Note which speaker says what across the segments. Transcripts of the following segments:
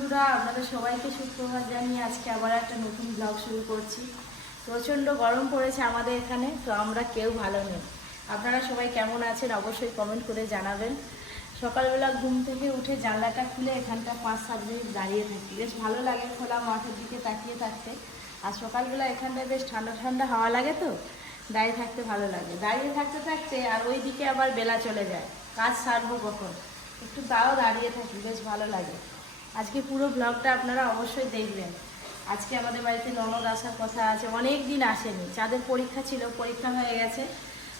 Speaker 1: বন্ধুরা, আপনাদের সবাইকে সুপ্রভাত জানিয়ে আজকে আবার একটা নতুন ব্লগ শুরু করছি। প্রচণ্ড গরম পড়েছে আমাদের এখানে, তো আমরা কেউ ভালো নেই। আপনারা সবাই কেমন আছেন অবশ্যই কমেন্ট করে জানাবেন। সকালবেলা ঘুম থেকে উঠে জানলাটা খুলে এখানটা পাঁচ, সাত মিনিট দাঁড়িয়ে থাকি। বেশ ভালো লাগে খোলা মাঠের দিকে তাকিয়ে থাকতে। আর সকালবেলা এখানটায় বেশ ঠান্ডা ঠান্ডা হাওয়া লাগে তো, দাঁড়িয়ে থাকতে ভালো লাগে। দাঁড়িয়ে থাকতে থাকতে আর ওই দিকে আবার বেলা চলে যায়। কাজ সারবো কখন? একটু তাও দাঁড়িয়ে থাকি, বেশ ভালো লাগে। আজকে পুরো ব্লগটা আপনারা অবশ্যই দেখবেন। আজকে আমাদের বাড়িতে ননদ আসার কথা আছে অনেক দিন আসেনি। যাদের পরীক্ষা ছিল, পরীক্ষা হয়ে গেছে,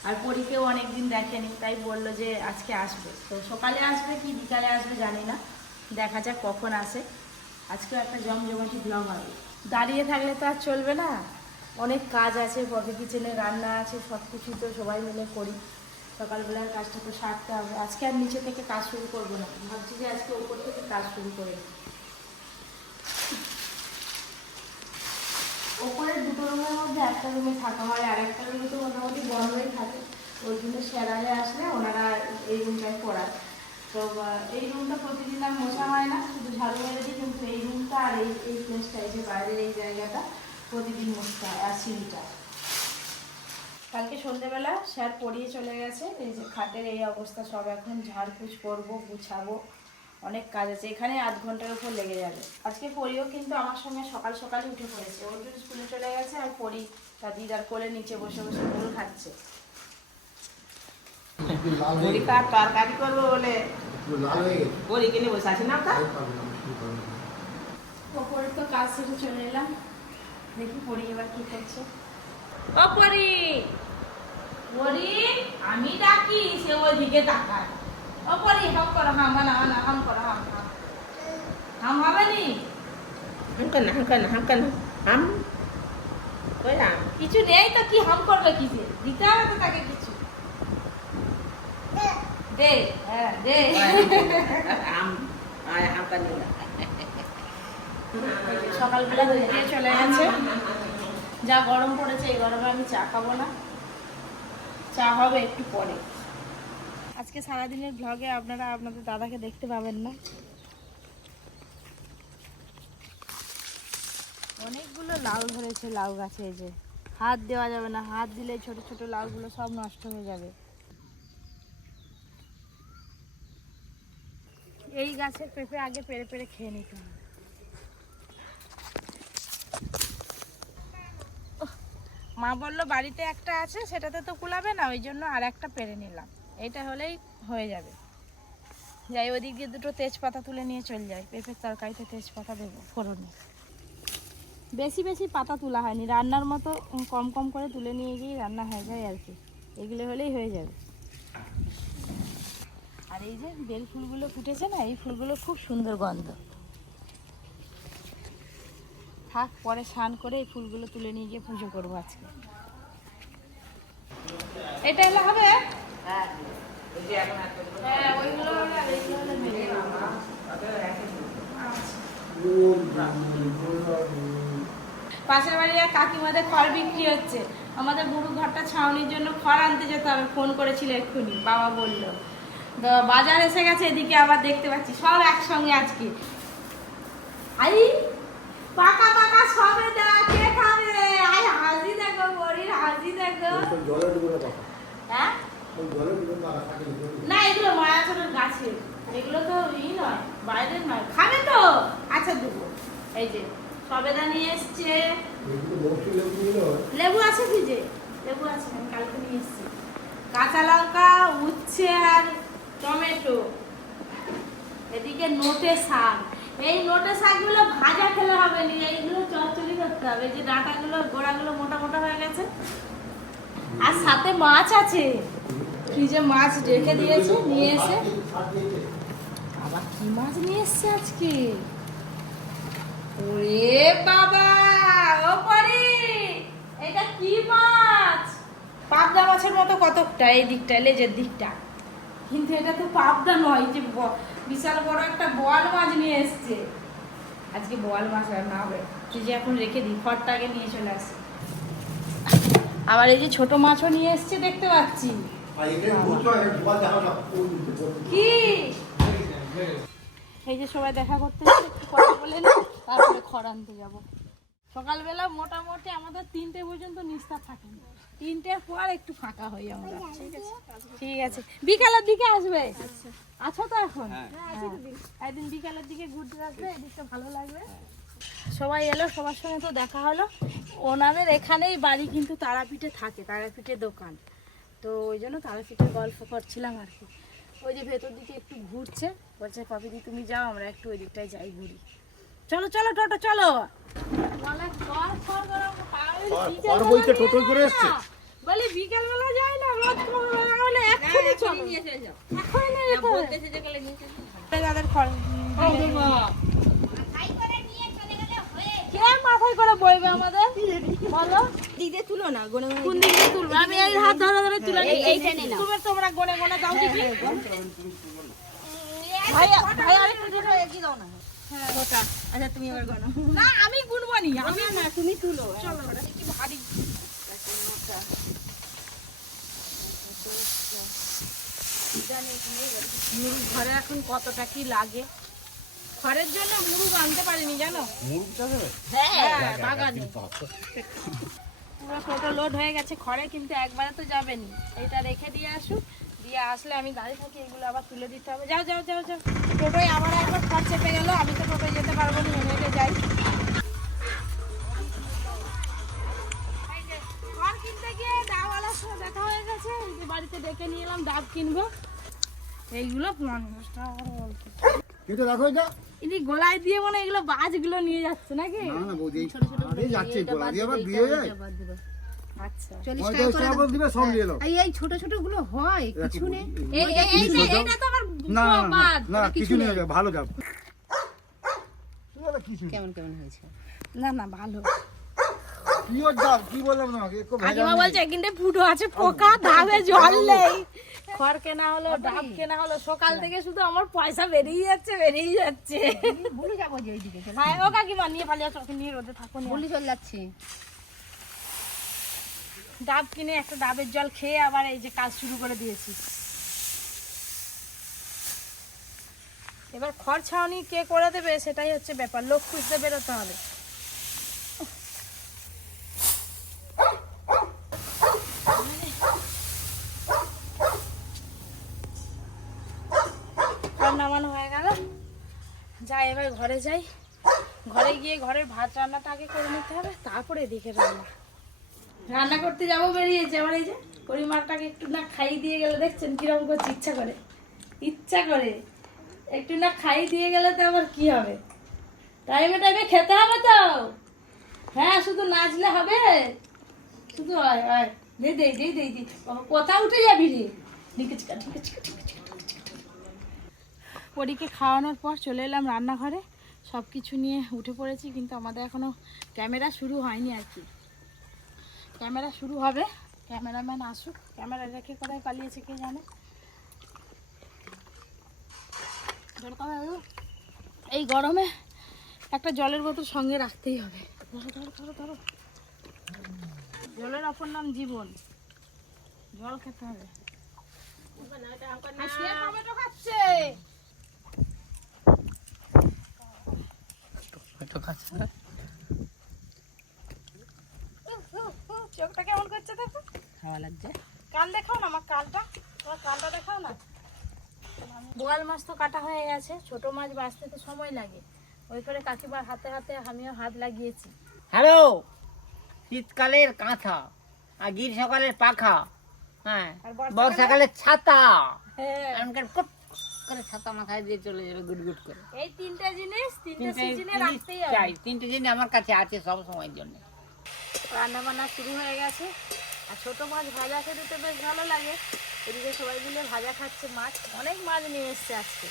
Speaker 1: আর পরীক্ষাও অনেক দিন দেখেনি, তাই বলল যে আজকে আসবে। তো সকালে আসবে কি বিকালে আসবে জানি না, দেখা যাক কখন আসে। আজকেও একটা জমজমাটি ব্লগ হবে। দাঁড়িয়ে থাকলে তো আর চলবে না। অনেক কাজ আছে কফি কিচেনে রান্না আছে সব কিছুই তো সবাই মিলে করি। সকালবেলার কাজটা তো সারতে হবে। আজকে আর নিচে থেকে কাজ শুরু করব না। ভাবছি যে আজকে উপর থেকে কাজ শুরু করে। ওপরের দুটো রুমের মধ্যে একটা রুমে থাকা হয়, আর একটা রুমে তো মোটামুটি বন্ধই থাকে। ওই জন্য স্যারালে আসলে ওনারা এই রুমটায় পড়ায়। তো এই রুমটা প্রতিদিন আর মোছা হয় না, শুধু ঝাড়ু মেরে দিই, কিন্তু এই রুমটা আর এই এই প্লেসটা এই যে বাইরের এই জায়গাটা প্রতিদিন মুছতে হয়, আর সিঁড়িটা। কালকে সন্ধ্যেবেলা স্যার পড়িয়ে চলে গেছে। এই যে খাটের এই অবস্থা, সব এখন ঝাড়পুছ করব, গুছাবো, অনেক কাজ আছে। এখানে আধ ঘণ্টার উপর লেগে যাবে। আজকে পরিও কিন্তু আমার সঙ্গে সকাল সকালে উঠে পড়েছে। অর্জুন স্কুলে চলে গেছে আর পরি তার দিদার কোলে নিচে বসে বসে মুল খাচ্ছে।
Speaker 2: করব বলে। বসে আছি না তা
Speaker 1: কাজ চলে এলাম। দেখি পরি এবার কি করছে।
Speaker 2: ও পরি আমি ডাকি সে ওইদিকে তাকায়। ও পরি হাম করো হাম বানা বানা হাম করো হাম হাম। হাম হবে নি? হাম কেন হাম কেন হাম কেন? হাম? কইলাম কিছু নেই তো কি হাম করবে কি যে? দিতে হবে তো তাকে কিছু। দে হ্যাঁ দে।
Speaker 3: আয় আম কানি?
Speaker 1: সকালবেলা চলে গেছে। যা গরম পড়েছে, এই গরমে আমি চা খাব না। চা হবে একটু পরে। আজকে সারাদিনের ব্লগে আপনারা আপনাদের দাদাকে দেখতে পাবেন না। অনেকগুলো লাউ ধরেছে, লাউ গাছে যে। হাত দেওয়া যাবে না, হাত দিলে ছোট ছোট লাউগুলো সব নষ্ট হয়ে যাবে। এই গাছের পেঁপে আগে পেরে পেরে খেয়ে নিতে হবে। মা বলল, বাড়িতে একটা আছে, সেটাতে তো কুলাবে না ওই জন্য আর একটা পেরে নিলাম। এটা হলেই হয়ে যাবে। যাই, ওদিক দিয়ে দুটো তেজপাতা তুলে নিয়ে চলে যাই। পেঁপের তরকারিতে তেজপাতা দেবো, ফোড়নে। বেশি বেশি পাতা তোলা হয়নি, রান্নার মতো কম কম করে তুলে নিয়ে গিয়ে রান্না হয়ে যায় আর কি। এগুলো হলেই হয়ে যাবে। আর এই যে বেল ফুলগুলো ফুটেছে না, এই ফুলগুলো খুব সুন্দর গন্ধ। থাক পরে স্নান করে এই ফুলগুলো তুলে নিয়ে গিয়ে পুজো করব আজকে। এটা এলে হবে?
Speaker 2: হ্যাঁ
Speaker 1: হ্যাঁ ওইগুলো আর। পাশের বাড়ি এক কাকিমাদের খড় বিক্রি হচ্ছে। আমাদের বুড়ো ঘরটা ছাউনির জন্য খড় আনতে যেতে হবে। ফোন করেছিল এক্ষুনি বাবা বলল। বাজার এসে গেছে এদিকে আবার দেখতে পাচ্ছি। সব একসঙ্গে আজকে। আই! পাকা পাকা সবে দা কে খাবে? আই হাজি দেখো বড়ির হাজি দেখো।
Speaker 4: জলে ডুবে বাবা।
Speaker 1: হ্যাঁ?
Speaker 4: জলে ডুবে থাকে না।
Speaker 1: এগুলো গাছে। এগুলো তো ই নয় বাইরের নয়। খাবে তো? আচ্ছা দেবো এই যে সবেদা নিয়ে এসছে।
Speaker 4: লেবু
Speaker 1: আছে ফ্রিজে লেবু আছে আমি কালকে নিয়ে এসেছি। কাঁচা লঙ্কা উচ্ছে আর টমেটো। এদিকে নোটে শাক। এই নোটে শাকগুলো ভাজা খেলে হবে না এইগুলো চচ্চড়ি করতে হবে। যে ডাঁটাগুলো, গোড়াগুলো মোটা মোটা হয়ে গেছে। আর সাথে মাছ আছে। ফ্রিজে মাছ রেখে দিয়েছে, নিয়ে এসে। আবার কি মাছ নিয়ে এসছে আজকে? ওরে বাবা! ও পরি, এটা কি মাছ? পাবদা মাছের মতো কতকটা? এই দিকটা লেজের দিকটা। কিন্তু এটা তো পাবদা নয় যে বিশাল বড় একটা বোয়াল মাছ নিয়ে এসছে। আজকে বোয়াল মাছ রান্না হবে ফ্রিজে এখন রেখে দিই খড়টা আগে নিয়ে চলে আসি। আবার এই যে ছোট মাছও নিয়ে এসছে দেখতে পাচ্ছি। কি? এই যে সবাই দেখা করতে একটু কথা বলে নি তারপরে খড় আনতে যাব। সকালবেলা মোটামুটি আমাদের তিনটে পর্যন্ত নিস্তার থাকে না তিনটের পর একটু ফাঁকা হই আমরা। ঠিক আছে। ঠিক আছে। বিকালের দিকে আসবে? আছো তো এখন? হ্যাঁ। একদিন বিকালের দিকে ঘুরতে আসবে এদিকটা ভালো লাগবে। সবাই এলো সবার সঙ্গে তো দেখা হলো। ওনাদের এখানেই বাড়ি কিন্তু তারাপীঠে থাকে তারাপীঠে দোকান। তো ওই জন্য তারাপীঠে গল্প করছিলাম আর কি। ওই যে ভেতর দিকে একটু ঘুরছে বলছে পাপিদি তুমি যাও আমরা একটু ওই দিকটায় যাই ঘুরি। চলো চলো টোটো চলো
Speaker 4: বইতে করে
Speaker 1: না।
Speaker 4: এসছে?
Speaker 1: বলি বিকেলবেলা যাই না রোজ খবরবেলা হলে এক্ষুনি চলো
Speaker 3: নিয়ে চলে যাও
Speaker 1: এক্ষুনি নিয়ে যেতে
Speaker 3: বলতেছে যে গেলে নিয়ে চলে যাও।
Speaker 1: খড় মাথায় করে বইবে আমাদের বলো
Speaker 5: দিদে তুলো না গনে গনে
Speaker 1: কোন দিকে তুলবে আমি এই হাত ধরে ধরে তুলে নিই
Speaker 5: এইটা নে না।
Speaker 1: তুমি তোমরা গনে দাও আরেকটু
Speaker 5: একই দাও না ওটা। আচ্ছা তুমি এবার গনো
Speaker 1: না আমি গুনবো নি আমি
Speaker 5: না তুমি তুলো।
Speaker 1: চলো কি ভারী? মুরুগ ঘরে এখন কতটা কি লাগে? ঘরের জন্য মুরুগ আনতে পারিনি জানো? হ্যাঁ বাগানে। পুরো টোটো লোড হয়ে গেছে খড়ে কিন্তু একবারে তো যাবেনি। এটা রেখে দিয়ে দিয়ে আসলে আমি গাড়ি থাকি এগুলো আবার তুলে দিতে হবে। যাও যাও যাও যাও। টোটোয় আবার একবার খড় চেপে গেল। আমি তো টোটোয় যেতে পারব না হেঁটে হেঁটে যাই। কিনতে গিয়ে ডাবওয়ালার দেখা হয়ে গেছে। এই বাড়িতে ডেকে নিয়ে এলাম ডাব কিনবো। এইগুলো পঞ্চাশ টাকা করে বলছে
Speaker 4: কেটে রাখো এটা
Speaker 1: ইনি গোলায় দিয়ে মনে এগুলো বাজগুলো নিয়ে যাচ্ছে নাকি?
Speaker 4: না না বৌদি আরে যাচ্ছে গোলা দিয়ে আবার বিয়ে যায়
Speaker 1: আচ্ছা।
Speaker 5: চল্লিশ
Speaker 4: পঁয়তাল্লিশ টাকা করে দিবে সব নিয়ে নাও।
Speaker 5: এই এই ছোট ছোটগুলো হয় কিছু নেই।
Speaker 1: এই এই এইটা এইটা তো আমার
Speaker 4: না না, না
Speaker 1: বাদ
Speaker 4: না কিছু নেই। ভালো যাও।
Speaker 5: কেমন কেমন হয়েছে?
Speaker 1: না না ভালো।
Speaker 4: কি ওর কি বললাম তোমাকে? একটু ভেজা
Speaker 1: বলছে কিন্তু ফুটো আছে পোকা ধাবে জল নেই। খড় কেনা হলো ডাব কেনা হলো সকাল থেকে শুধু আমার পয়সা বেরিয়ে যাচ্ছে বেরিয়ে যাচ্ছে।
Speaker 5: বলে যাব যে এইদিকে
Speaker 1: হ্যাঁ ও কাকিমা নিয়ে পালিয়ে নিয়ে রোদে থাকো।
Speaker 5: বলি চলে যাচ্ছে।
Speaker 1: ডাব কিনে একটা ডাবের জল খেয়ে আবার এই যে কাজ শুরু করে দিয়েছি। এবার খড় ছাউনি কে করে দেবে সেটাই হচ্ছে ব্যাপার, লোক খুঁজতে বেরোতে হবে। নামানো হয়ে যাই, এবার ঘরে যাই। ঘরে গিয়ে ঘরের ভাত রান্নাটা আগে করে নিতে হবে, তারপরে এদিকে রান্না। রান্না করতে যাব বেরিয়েছে। আবার এই যে পরিমাণটাকে একটু না খাইয়ে দিয়ে গেলে দেখছেন কীরকম করছে ইচ্ছা করে। ইচ্ছা করে। একটু না খাইয়ে দিয়ে গেলে তো আবার কি হবে? টাইমে টাইমে খেতে হবে তো। হ্যাঁ শুধু নাচলে হবে। শুধু দে বাবা, উঠে যাবি রে। পরীকে খাওয়ানোর পর চলে এলাম রান্নাঘরে। সব কিছু নিয়ে উঠে পড়েছি কিন্তু আমাদের এখনও ক্যামেরা শুরু হয়নি আর কি। ক্যামেরা শুরু হবে। ক্যামেরাম্যান আসুক। ক্যামেরা রেখে কোথায় পালিয়েছে কে জানে? এই গরমে একটা জলের বোতল সঙ্গে রাখতেই হবে। জলের অপর নাম জীবন। জল খেতে হবে। খাচ্ছে। চোখটা কেমন করছে দেখো?
Speaker 5: খাওয়া লাগছে।
Speaker 1: কাল দেখাও না আমার কালটা? তোমার কালটা দেখাও না? বোয়াল মাছ তো কাটা হয়ে গেছে ছোট মাছ বাঁচতে তো সময় লাগে। ওই করে কাকিমার হাতে হাতে আমিও হাত লাগিয়েছি।
Speaker 6: হ্যালো শীতকালের কাঁথা আর গ্রীষ্মকালের পাখা হ্যাঁ
Speaker 1: আর
Speaker 6: বর্ষাকালের ছাতা।
Speaker 1: হ্যাঁ।
Speaker 6: এমনকার কুট করে ছাতা মাথায় দিয়ে চলে যাবে গুট গুট করে।
Speaker 1: এই তিনটা জিনিস তিনটা
Speaker 6: তিনটে
Speaker 1: সিজনে
Speaker 6: জিনিস
Speaker 1: রাখতেই হবে।
Speaker 6: তিনটে জিনিস আমার কাছে আছে সব সময়ের জন্য।
Speaker 1: রান্না বান্না শুরু হয়ে গেছে। আর ছোট মাছ ভাজা খেতে তো বেশ ভালো লাগে। এদিকে সবাই মিলে ভাজা খাচ্ছে মাছ। অনেক মাছ নিয়ে এসছে আজকে।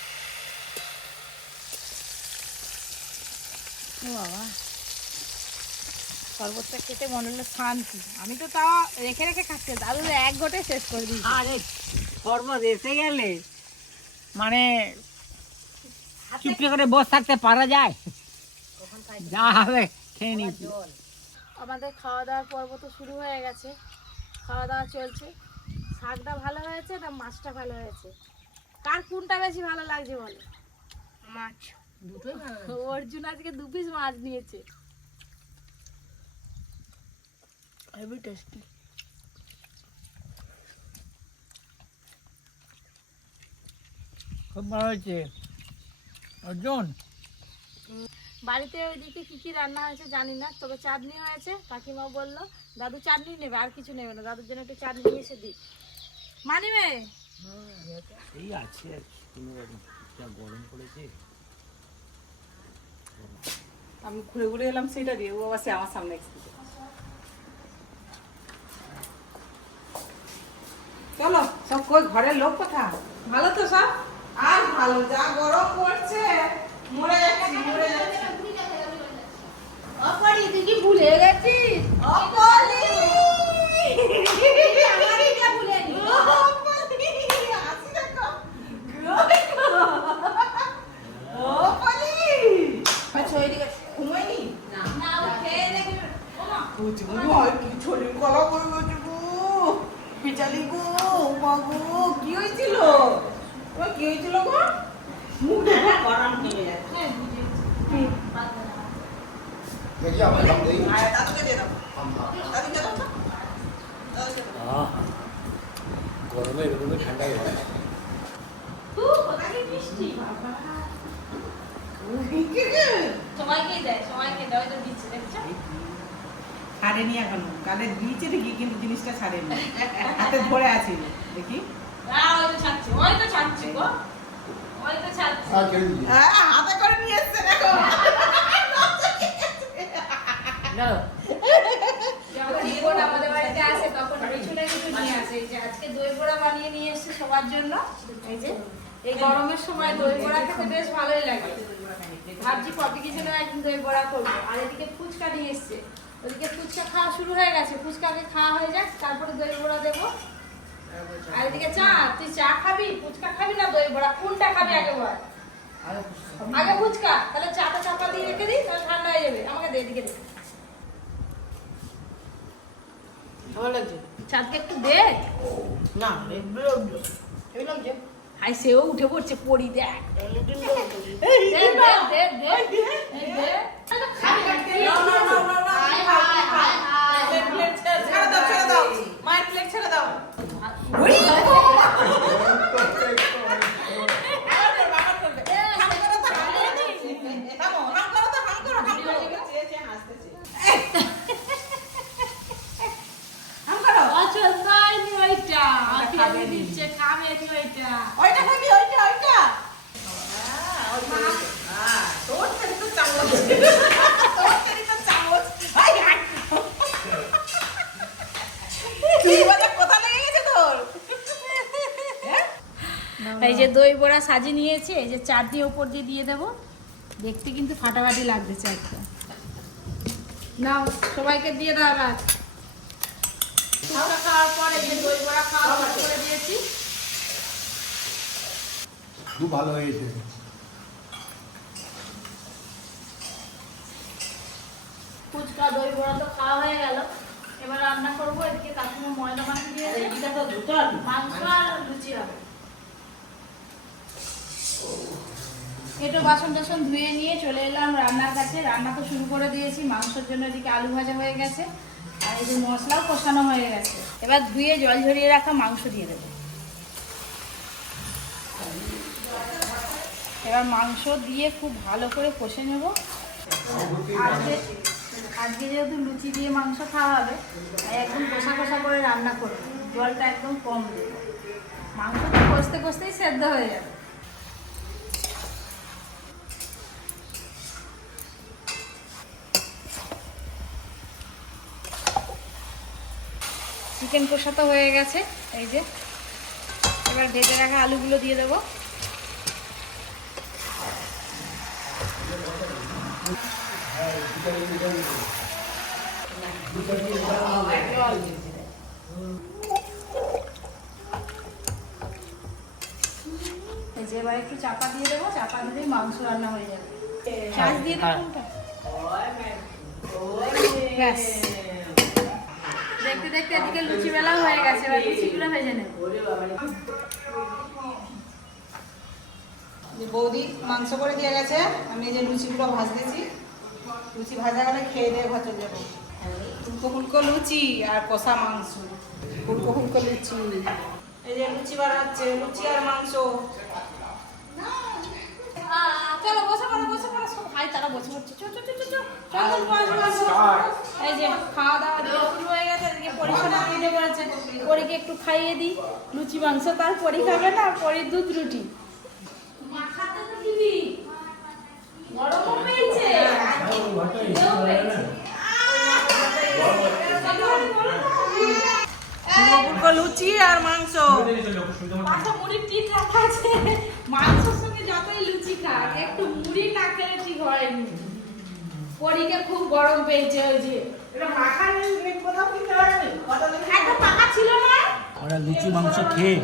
Speaker 1: বাবা। শরবতটা খেতে মনে হলো শান্তি। আমি তো তাও রেখে রেখে খাচ্ছি। দাদু এক ঘটে শেষ করে দিই
Speaker 6: আরে পর্বত এসে গেলে? মানে চুপটি করে বসে থাকতে পারা যায়? যা হবে? খেয়ে নিচ্ছি
Speaker 1: আমাদের খাওয়া দাওয়ার পর্ব তো শুরু হয়ে গেছে। খাওয়া দাওয়া চলছে। শাকটা ভালো হয়েছে না মাছটা ভালো হয়েছে? কার কোনটা বেশি ভালো লাগছে বলে?
Speaker 5: মাছ। দুটোই ভালো
Speaker 1: অর্জুন আজকে দু পিস মাছ নিয়েছে। হেভি টেস্টি
Speaker 6: খুব ভালো হয়েছে। অর্জুন?
Speaker 1: বাড়িতে ওইদিকে কি কি রান্না হয়েছে জানি না তবে চাটনি হয়েছে। কাকিমা বলল দাদু চাটনি নেবে আর কিছু নেবে না দাদুর জন্য একটু চাটনি নিয়ে এসে দিই। মানিবে
Speaker 6: এই আছে যা গরম পড়েছে।
Speaker 3: আমি ঘুরে ঘুরে এলাম সেটা দিয়ে ও আবার সে আমার সামনে চলো সব কই ঘরের লোক কথা ভালো তো সব? আর ভালো যা গরম পড়ছে। মরে যাচ্ছি মরে যাচ্ছি।
Speaker 1: অপরি তুই কি ভুলে গেছিস?
Speaker 3: ঘুমাইনি
Speaker 1: না। ও খেয়ে দেখি
Speaker 3: ছড়ি কলা করে গেছে গো। পিচালি গো মা গো কি হয়েছিল? তোমার কি হয়েছিল গো মুখ দেখো গরম হয়ে যাচ্ছে
Speaker 4: দেখি আমার দাম দেই
Speaker 3: আর দাদুকে দিয়ে দাও
Speaker 4: আম দাও।
Speaker 3: দাদুকে দাও তো। দাদুকে দাও।
Speaker 6: গরমে এরকমই ঠান্ডা হয়ে
Speaker 1: দেখছ
Speaker 3: ছাড়েনি এখনও কালে দিয়েছে দেখি কিন্তু জিনিসটা ছাড়েনি হাতে ধরে আছে দেখি
Speaker 1: হ্যাঁ ওই তো ছাড়ছে ওই তো ছাড়ছে গো ওই তো ছাড়ছে
Speaker 4: আর ছেড়ে দিই
Speaker 3: হ্যাঁ, হাতে করে নিয়ে এসছে দেখো
Speaker 1: যখন রিপোর্ট আমাদের বাড়িতে আসে তখন কিছু না কিছু নিয়ে আসে এই যে আজকে দই বড়া বানিয়ে নিয়ে এসেছে সবার জন্য এই যে এই গরমের সময় দই বড়া খেতে বেশ ভালোই লাগে। ভাবছি কপি কিছু না একদিন দই বড়া করব। আর এদিকে ফুচকা নিয়ে এসছে। ওদিকে ফুচকা খাওয়া শুরু হয়ে গেছে। ফুচকাকে খাওয়া হয়ে যাক তারপরে দই বড়া দেবো। আর এদিকে চা তুই চা খাবি? ফুচকা খাবি না দই বড়া? কোনটা খাবি আগে বল। আগে ফুচকা তাহলে চাটা চাপা দিয়ে রেখে দিই তাহলে ঠান্ডা হয়ে যাবে। আমাকে দে এদিকে দে।
Speaker 3: ভালো লাগছে?
Speaker 1: চাঁদকে একটু দে।
Speaker 3: না
Speaker 1: হাই সেও উঠে পড়ছে পড়ি দেখ।
Speaker 3: মায়ের প্লেট ছেড়ে দাও থামো, হাম করো তো, হাম করো, হাম করো। চেয়ে চেয়ে হাসতেছে। হাম করো।
Speaker 1: পছন্দ হয়নি ওইটা। আঁকি আমি দিচ্ছে, খাবে নি ওইটা।
Speaker 3: ওইটা খাবি, ওইটা, ওইটা। হ্যাঁ, ওইটা, ওইটা। হ্যাঁ, তোর খেতে তো চামচ। তোর খেতে তো চামচ। Hi, hi. তুই বলে কোথা লেগে গেছে তোর? হ্যাঁ?
Speaker 1: এই যে দই বড়া সাজিয়ে নিয়েছি এই যে চার দিয়ে ওপর দিয়ে দিয়ে দেবো। দেখতে কিন্তু ফাটাফাটি লাগবে চাটটা নাও সবাইকে দিয়ে দাও খাওয়ার পর যে দই বড়া খাওয়া করে দিয়েছি।
Speaker 4: খুব ভালো হয়েছে।
Speaker 1: ফুচকা দই বড়া তো খাওয়া হয়ে গেল। এবার রান্না করব এদিকে কাকিমা ময়দা
Speaker 3: তো দুটো।
Speaker 1: মাংস আর লুচি হবে। একটু বাসন টাসন ধুয়ে নিয়ে চলে এলাম রান্নার কাছে রান্না তো শুরু করে দিয়েছি, মাংসের জন্য এদিকে আলু ভাজা হয়ে গেছে, আর এই যে মশলাও কষানো হয়ে গেছে। এবার ধুয়ে জল ঝরিয়ে রাখা মাংস দিয়ে দেবো। এবার মাংস দিয়ে খুব ভালো করে কষে নেব। আজকে আজকে যেহেতু লুচি দিয়ে মাংস খাওয়া হবে একদম কষা কষা করে রান্না করব। জলটা একদম কম দেবো। মাংস তো কষতে কষতেই সেদ্ধ হয়ে যাবে। চিকেন কষা তো হয়ে গেছে এই যে। এবার ভেজে রাখা আলুগুলো দিয়ে দেবো। এই যে এবার একটু চাপা দিয়ে দেবো চাপা দিলেই মাংস রান্না হয়ে যাবে। চাষ দিয়ে দেবো ব্যাস। দেখতে দেখতে এদিকে লুচি বেলাও হয়ে গেছে এবার লুচিগুলো ভেজে নেব।
Speaker 3: যে বৌদি মাংস করে দিয়ে গেছে আমি এই যে লুচিগুলো ভাজতেছি। লুচি ভাজা গেলে খেয়ে দিয়ে ঘর চলে যাব। ফুলকো ফুলকো লুচি আর কষা মাংস। ফুলকো ফুলকো লুচি। এই যে লুচি বানাচ্ছে লুচি আর মাংস।
Speaker 1: চলো বসে পড়ো বসে ভাই তারা বসে পড়ছে। চো চো চো চো চো চল এই যে খাওয়া দাওয়া দিয়ে শুরু হয়ে গেছে এদিকে পরিষ্কার দিয়ে দেবো আছে পরীকে একটু খাইয়ে দিই লুচি মাংস তার পরি খাবে না পরির দুধ রুটি।
Speaker 3: ফুলকো ফুলকো লুচি আর মাংস।
Speaker 1: মাংস মুড়ির টিট রাখা আছে। মাংসের সঙ্গে যতই লুচি খাক একটু মুড়ি না হয়নি পরীকে খুব গরম পেয়েছে ওই যে একটা পাকা ছিল না
Speaker 7: আমরা লুচি মাংস খেয়ে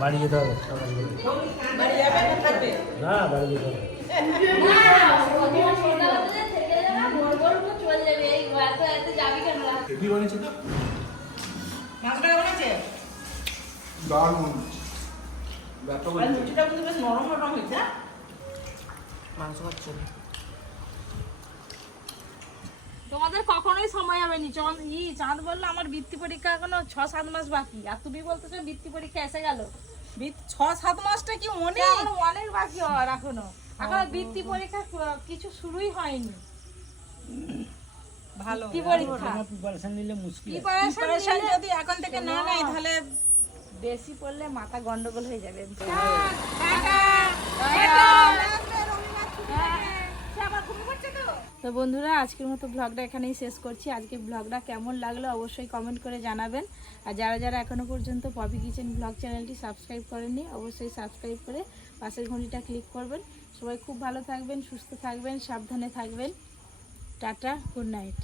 Speaker 7: বাড়ি যেতে হবে না বাড়ি যেতে হবে
Speaker 4: দারুণ ব্যথা
Speaker 3: লুচিটা কিন্তু বেশ নরম নরম হয়েছে হ্যাঁ? মাংস খাচ্ছে
Speaker 1: তোমাদের কখনোই সময় হবে নি। চল ই চাঁদ বলল আমার বৃত্তি পরীক্ষা এখনও ছ সাত মাস বাকি। আর তুমি বলতেছো বৃত্তি পরীক্ষা এসে গেল।
Speaker 3: ছ সাত মাসটা কি অনেক
Speaker 1: অনেক বাকি হওয়ার এখনও। এখনও বৃত্তি পরীক্ষা কিছু শুরুই হয়নি।
Speaker 3: ভালো
Speaker 1: পরীক্ষা।
Speaker 7: প্রিপারেশন নিলে মুশকিল।
Speaker 3: প্রিপারেশন যদি এখন থেকে না নেয় তাহলে
Speaker 1: বেশি পড়লে মাথা গন্ডগোল হয়ে যাবে। তো বন্ধুরা, আজকের মতো ব্লগটা এখানেই শেষ করছি। আজকে ব্লগটা কেমন লাগল অবশ্যই কমেন্ট করে জানাবেন। আর যারা যারা এখনও পর্যন্ত পপি কিচেন ব্লগ চ্যানেলটি সাবস্ক্রাইব করেননি, অবশ্যই সাবস্ক্রাইব করে পাশের ঘন্টিটা ক্লিক করবেন। সবাই খুব ভালো থাকবেন, সুস্থ থাকবেন, সাবধানে থাকবেন। Tata good night